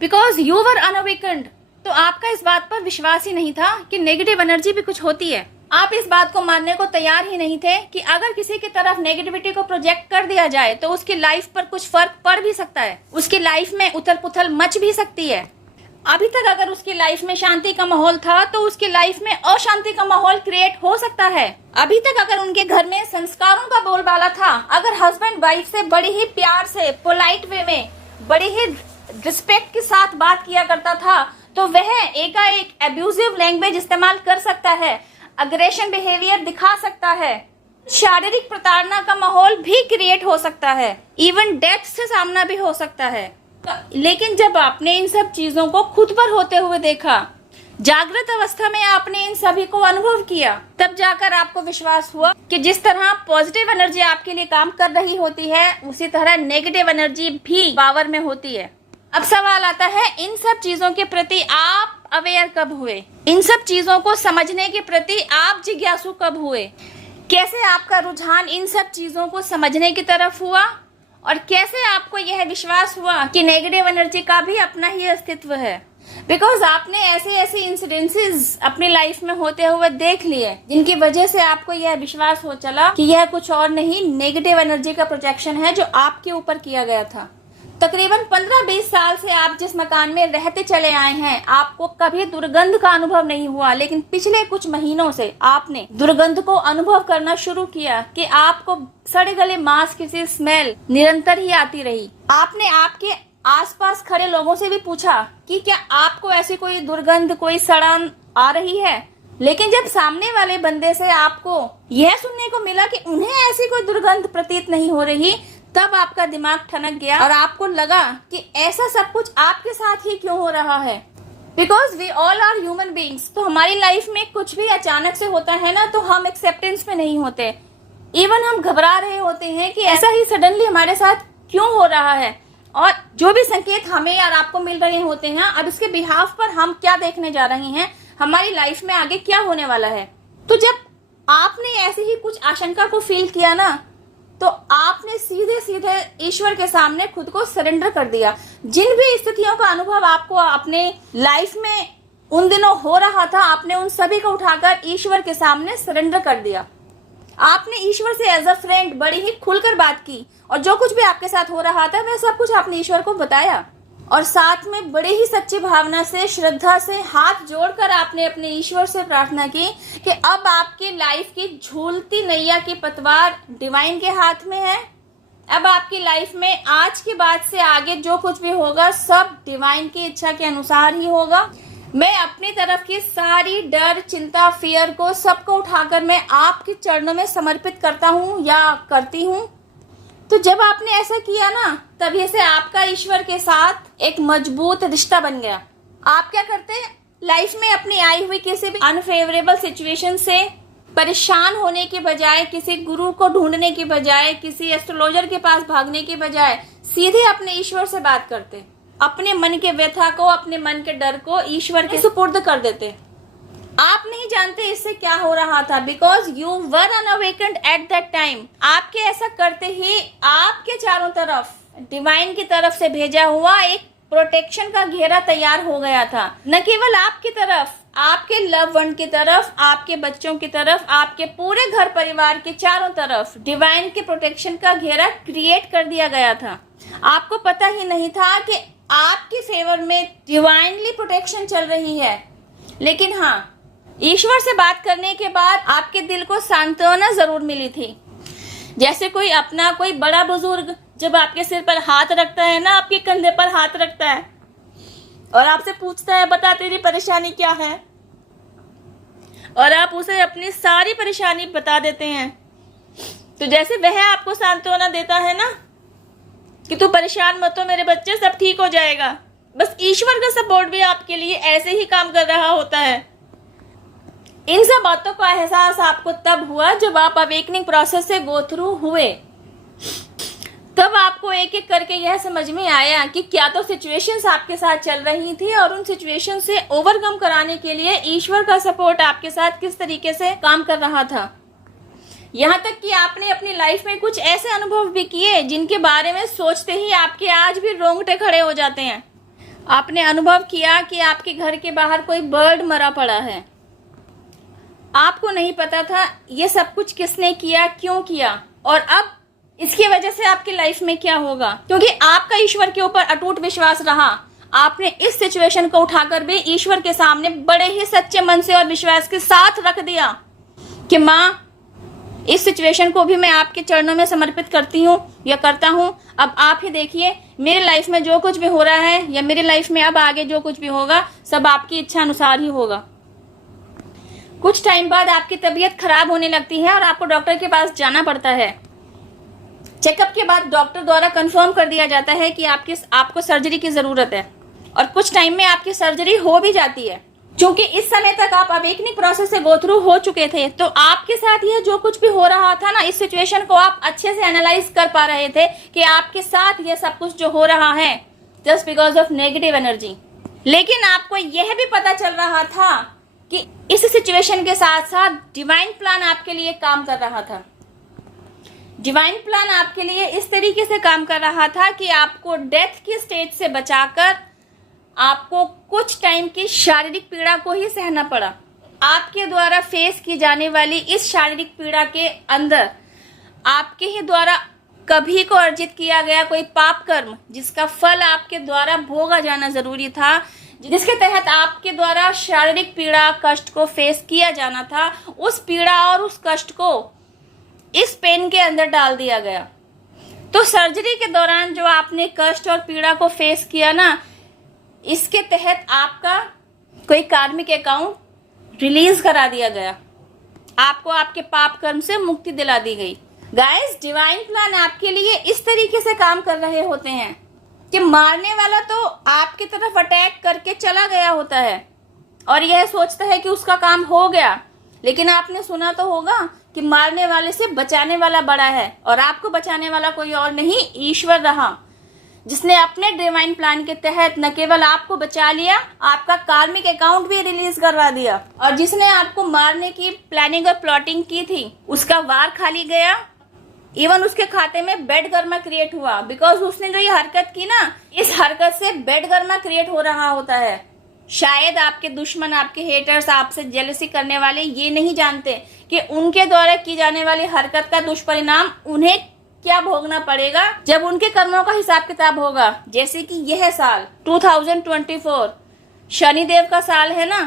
Because you were अनअवेकन्ड। तो आपका इस बात पर विश्वास ही नहीं था कि नेगेटिव एनर्जी भी कुछ होती है। आप इस बात को मानने को तैयार ही नहीं थे कि अगर किसी की तरफ नेगेटिविटी को प्रोजेक्ट कर दिया जाए तो उसकी लाइफ पर कुछ फर्क पड़ भी सकता है, उसकी लाइफ में उथल पुथल मच भी सकती है। अभी तक अगर उसकी लाइफ में शांति का माहौल था तो उसकी लाइफ में अशांति का माहौल क्रिएट हो सकता है। अभी तक अगर उनके घर में संस्कारों का बोलबाला था, अगर हस्बैंड वाइफ से बड़ी ही प्यार से, पोलाइट वे में, बड़ी ही रिस्पेक्ट के साथ बात किया करता था, तो वह एकाएक एब्यूजिव लैंग्वेज इस्तेमाल कर सकता है, अग्रेशन बिहेवियर दिखा सकता है, शारीरिक प्रताड़ना का माहौल भी क्रिएट हो सकता है, इवन डेथ से सामना भी हो सकता है। लेकिन जब आपने इन सब चीजों को खुद पर होते हुए देखा, जागृत अवस्था में आपने इन सभी को अनुभव किया, तब जाकर आपको विश्वास हुआ कि जिस तरह पॉजिटिव एनर्जी आपके लिए काम कर रही होती है, उसी तरह नेगेटिव एनर्जी भी पावर में होती है। अब सवाल आता है, इन सब चीजों के प्रति आप अवेयर कब हुए? इन सब चीजों को समझने के प्रति आप जिज्ञासु कब हुए? कैसे आपका रुझान इन सब चीजों को समझने की तरफ हुआ? और कैसे आपको यह विश्वास हुआ कि नेगेटिव एनर्जी का भी अपना ही अस्तित्व है? बिकॉज आपने ऐसे ऐसे इंसिडेंसेस अपनी लाइफ में होते हुए देख लिए जिनकी वजह से आपको यह विश्वास हो चला कि यह कुछ और नहीं, नेगेटिव एनर्जी का प्रोजेक्शन है जो आपके ऊपर किया गया था। तकरीबन 15-20 साल से आप जिस मकान में रहते चले आए हैं, आपको कभी दुर्गंध का अनुभव नहीं हुआ, लेकिन पिछले कुछ महीनों से आपने दुर्गंध को अनुभव करना शुरू किया कि आपको सड़े गले मांस की सी स्मेल निरंतर ही आती रही। आपने आपके आसपास खड़े लोगों से भी पूछा कि क्या आपको ऐसी कोई दुर्गंध, कोई सड़न आ रही है, लेकिन जब सामने वाले बंदे से आपको यह सुनने को मिला कि उन्हें ऐसी कोई दुर्गंध प्रतीत नहीं हो रही, तब आपका दिमाग ठनक गया और आपको लगा कि ऐसा सब कुछ आपके साथ ही क्यों हो रहा है। Because we all are human beings. तो हमारी लाइफ में कुछ भी अचानक से होता है ना, तो हम एक्सेप्टेंस में नहीं होते, इवन हम घबरा रहे होते हैं कि ऐसा ही सडनली हमारे साथ क्यों हो रहा है। और जो भी संकेत हमें और आपको मिल रहे होते हैं, अब इसके बिहाफ पर हम क्या देखने जा रहे हैं, हमारी लाइफ में आगे क्या होने वाला है। तो जब आपने ऐसे ही कुछ आशंका को फील किया ना, तो आपने सीधे सीधे ईश्वर के सामने खुद को सरेंडर कर दिया। जिन भी स्थितियों का अनुभव आपको अपने लाइफ में उन दिनों हो रहा था, आपने उन सभी को उठाकर ईश्वर के सामने सरेंडर कर दिया। आपने ईश्वर से एज अ फ्रेंड बड़ी ही खुलकर बात की और जो कुछ भी आपके साथ हो रहा था वह सब कुछ आपने ईश्वर को बताया। और साथ में बड़े ही सच्ची भावना से, श्रद्धा से हाथ जोड़कर आपने अपने ईश्वर से प्रार्थना की कि अब आपकी लाइफ की झूलती नैया की पतवार डिवाइन के हाथ में है। अब आपकी लाइफ में आज के बाद से आगे जो कुछ भी होगा सब डिवाइन की इच्छा के अनुसार ही होगा। मैं अपनी तरफ की सारी डर, चिंता, फियर को सबको उठाकर मैं आपके चरणों में समर्पित करता हूँ या करती हूँ। तो जब आपने ऐसा किया ना, तभी से आपका ईश्वर के साथ एक मजबूत रिश्ता बन गया। आप क्या करते हैं लाइफ में, अपनी आई हुई किसी भी अनफेवरेबल सिचुएशन से परेशान होने के बजाय, किसी गुरु को ढूंढने के बजाय, किसी एस्ट्रोलॉजर के पास भागने के बजाय सीधे अपने ईश्वर से बात करते, अपने मन के व्यथा को, अपने मन के डर को ईश्वर के सुपुर्द कर देते। आप नहीं जानते इससे क्या हो रहा था, because you were unawakened at that time. आपके ऐसा करते ही आपके चारों तरफ डिवाइन की तरफ से भेजा हुआ एक प्रोटेक्शन का घेरा तैयार हो गया था। न केवल आपकी तरफ, आपके लव वन की तरफ, आपके बच्चों की तरफ, आपके पूरे घर परिवार के चारों तरफ डिवाइन के प्रोटेक्शन का घेरा क्रिएट कर दिया गया था। आपको पता ही नहीं था कि आपके फेवर में डिवाइनली प्रोटेक्शन चल रही है। लेकिन हाँ, ईश्वर से बात करने के बाद आपके दिल को सांत्वना जरूर मिली थी। जैसे कोई अपना कोई बड़ा बुजुर्ग जब आपके सिर पर हाथ रखता है ना, आपके कंधे पर हाथ रखता है और आपसे पूछता है, बता तेरी परेशानी क्या है, और आप उसे अपनी सारी परेशानी बता देते हैं। तो जैसे वह आपको सांत्वना देता है ना कि तू परेशान मत हो मेरे बच्चे, सब ठीक हो जाएगा, बस ईश्वर का सपोर्ट भी आपके लिए ऐसे ही काम कर रहा होता है। इन सब बातों का एहसास आपको तब हुआ जब आप अवेकनिंग प्रोसेस से गो थ्रू हुए। तब आपको एक एक करके यह समझ में आया कि क्या तो सिचुएशंस आपके साथ चल रही थी और उन सिचुएशन से ओवरकम कराने के लिए ईश्वर का सपोर्ट आपके साथ किस तरीके से काम कर रहा था। यहाँ तक कि आपने अपनी लाइफ में कुछ ऐसे अनुभव भी किए जिनके बारे में सोचते ही आपके आज भी रोंगटे खड़े हो जाते हैं। आपने अनुभव किया कि आपके घर के बाहर कोई बर्ड मरा पड़ा है। आपको नहीं पता था ये सब कुछ किसने किया, क्यों किया, और अब इसकी वजह से आपकी लाइफ में क्या होगा। क्योंकि आपका ईश्वर के ऊपर अटूट विश्वास रहा, आपने इस सिचुएशन को उठाकर भी ईश्वर के सामने बड़े ही सच्चे मन से और विश्वास के साथ रख दिया कि माँ, इस सिचुएशन को भी मैं आपके चरणों में समर्पित करती हूँ या करता हूँ। अब आप ही देखिए, मेरी लाइफ में जो कुछ भी हो रहा है या मेरी लाइफ में अब आगे जो कुछ भी होगा, सब आपकी इच्छा अनुसार ही होगा। कुछ टाइम बाद आपकी तबीयत खराब होने लगती है और आपको डॉक्टर के पास जाना पड़ता है। चेकअप के बाद डॉक्टर द्वारा कंफर्म कर दिया जाता है कि आपको सर्जरी की जरूरत है, और कुछ टाइम में आपकी सर्जरी हो भी जाती है। क्योंकि इस समय तक आप अवेकनिंग प्रोसेस से गो थ्रू हो चुके थे, तो आपके साथ यह जो कुछ भी हो रहा था ना, इस सिचुएशन को आप अच्छे से एनालाइज कर पा रहे थे कि आपके साथ यह सब कुछ जो हो रहा है just because of negative energy. लेकिन आपको यह भी पता चल रहा था कि इस सिचुएशन के साथ साथ डिवाइन प्लान आपके लिए काम कर रहा था। डिवाइन प्लान आपके लिए इस तरीके से काम कर रहा था कि आपको डेथ की स्टेज से बचाकर आपको कुछ टाइम की शारीरिक पीड़ा को ही सहना पड़ा। आपके द्वारा फेस की जाने वाली इस शारीरिक पीड़ा के अंदर आपके ही द्वारा कभी को अर्जित किया गया कोई पाप कर्म, जिसका फल आपके द्वारा भोगा जाना जरूरी था, जिसके तहत आपके द्वारा शारीरिक पीड़ा कष्ट को फेस किया जाना था, उस पीड़ा और उस कष्ट को इस पेन के अंदर डाल दिया गया। तो सर्जरी के दौरान जो आपने कष्ट और पीड़ा को फेस किया ना, इसके तहत आपका कोई कार्मिक अकाउंट रिलीज करा दिया गया, आपको आपके पाप कर्म से मुक्ति दिला दी गई। गाइस, डिवाइन प्लान आपके लिए इस तरीके से काम कर रहे होते हैं कि मारने वाला तो आपकी तरफ अटैक करके चला गया होता है और यह सोचता है कि उसका काम हो गया, लेकिन आपने सुना तो होगा कि मारने वाले से बचाने वाला बड़ा है, और आपको बचाने वाला कोई और नहीं, ईश्वर रहा, जिसने अपने डिवाइन प्लान के तहत न केवल आपको बचा लिया, आपका कार्मिक अकाउंट भी रिलीज करवा दिया, और जिसने आपको मारने की प्लानिंग और प्लॉटिंग की थी उसका वार खाली गया। इवन उसके खाते में बेड कर्मा क्रिएट हुआ, बिकॉज उसने जो ये हरकत की ना, इस हरकत से बेड कर्मा क्रिएट हो रहा होता है। शायद आपके दुश्मन, आपके हेटर्स, आपसे जेलसी करने वाले ये नहीं जानते कि उनके द्वारा की जाने वाली हरकत का दुष्परिणाम उन्हें क्या भोगना पड़ेगा जब उनके कर्मों का हिसाब किताब होगा। जैसे कि यह साल 2024 शनिदेव का साल है ना,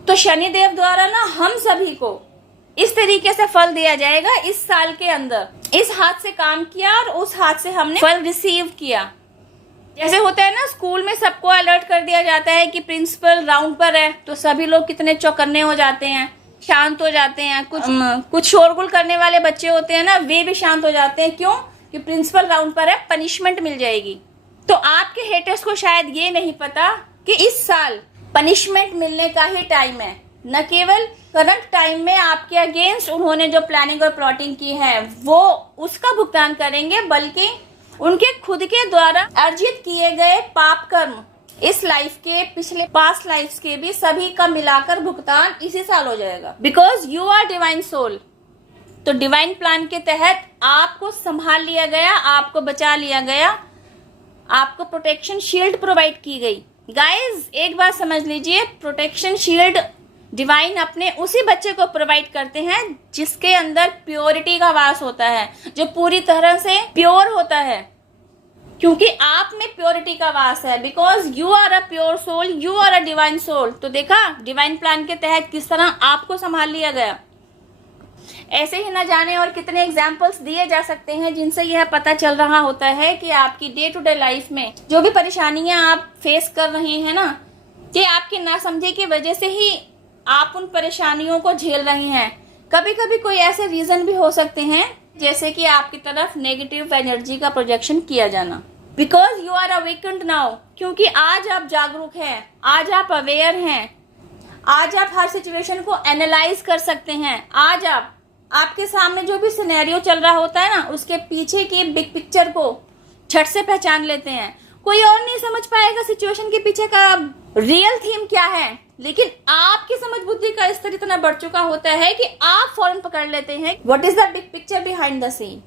तो शनिदेव द्वारा ना हम सभी को इस तरीके से फल दिया जाएगा इस साल के अंदर। इस हाथ से काम किया और उस हाथ से हमने फल रिसीव किया। जैसे होता है ना, स्कूल में सबको अलर्ट कर दिया जाता है कि प्रिंसिपल राउंड पर है, तो सभी लोग कितने चौकन्ने हो जाते हैं, शांत हो जाते हैं। कुछ शोरगुल करने वाले बच्चे होते हैं ना, वे भी शांत हो जाते हैं। क्यों? कि प्रिंसिपल राउंड पर है, पनिशमेंट मिल जाएगी। तो आपके हेटर्स को शायद ये नहीं पता कि इस साल पनिशमेंट मिलने का ही टाइम है। न केवल करंट टाइम में आपके अगेंस्ट उन्होंने जो प्लानिंग और प्लॉटिंग की है वो उसका भुगतान करेंगे, बल्कि उनके खुद के द्वारा अर्जित किए गए पाप कर्म, इस लाइफ के पिछले पास्ट लाइफ्स के भी सभी का मिलाकर भुगतान इसी साल हो जाएगा। Because you are divine soul. तो डिवाइन प्लान के तहत आपको संभाल लिया गया, आपको बचा लिया गया, आपको प्रोटेक्शन शील्ड प्रोवाइड की गई। गाइज, एक बात समझ लीजिए, प्रोटेक्शन शील्ड डिवाइन अपने उसी बच्चे को प्रोवाइड करते हैं जिसके अंदर प्योरिटी का वास होता है, जो पूरी तरह से प्योर होता है, क्योंकि आप में प्योरिटी का वास है। Because you are a pure soul, you are a divine soul. तो देखा डिवाइन प्लान के तहत किस तरह आपको संभाल लिया गया। ऐसे ही न जाने और कितने एग्जाम्पल्स दिए जा सकते हैं जिनसे यह पता चल रहा होता है कि आपकी डे टू डे लाइफ में जो भी परेशानियां आप फेस कर रहे हैं ना, ये आपकी नासमझी की वजह से ही आप उन परेशानियों को झेल रही हैं। कभी कभी कोई ऐसे रीजन भी हो सकते हैं जैसे कि आपकी तरफ नेगेटिव एनर्जी का प्रोजेक्शन किया जाना। Because you are awakened now, क्योंकि आज आप जागरूक हैं, आज आप अवेयर हैं, आज आप हर सिचुएशन को एनालाइज कर सकते हैं। आज आपके सामने जो भी सिनेरियो चल रहा होता है ना, उसके पीछे की बिग पिक्चर को झट से पहचान लेते हैं। कोई और नहीं समझ पाएगा सिचुएशन के पीछे का रियल थीम क्या है, लेकिन आपकी समझ बुद्धि का स्तर इतना बढ़ चुका होता है कि आप फौरन पकड़ लेते हैं what is the big picture behind the scene.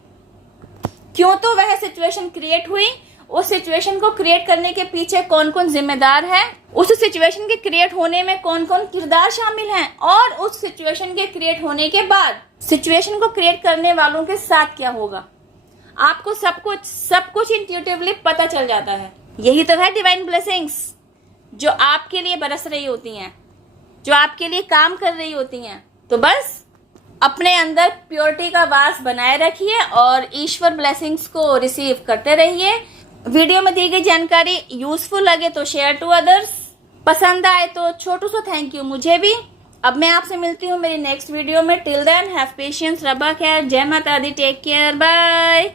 क्यों तो वह सिचुएशन क्रिएट हुई उस सिचुएशन को क्रिएट करने के पीछे कौन कौन जिम्मेदार है, उस सिचुएशन के क्रिएट होने में कौन कौन किरदार शामिल हैं, और उस सिचुएशन के क्रिएट होने के बाद सिचुएशन को क्रिएट करने वालों के साथ क्या होगा। आपको सब कुछ इंट्यूटिवली पता चल जाता है। यही तो है डिवाइन ब्लेसिंग्स, जो आपके लिए बरस रही होती हैं, जो आपके लिए काम कर रही होती हैं। तो बस अपने अंदर प्योरिटी का वास बनाए रखिए और ईश्वर ब्लेसिंग्स को रिसीव करते रहिए। वीडियो में दी गई जानकारी यूजफुल लगे तो शेयर टू अदर्स, पसंद आए तो छोटू सा थैंक यू मुझे भी। अब मैं आपसे मिलती हूँ मेरी नेक्स्ट वीडियो में। टिल देन हैव पेशेंस, रब्बा खैर, जय माता दी, टेक केयर, बाय।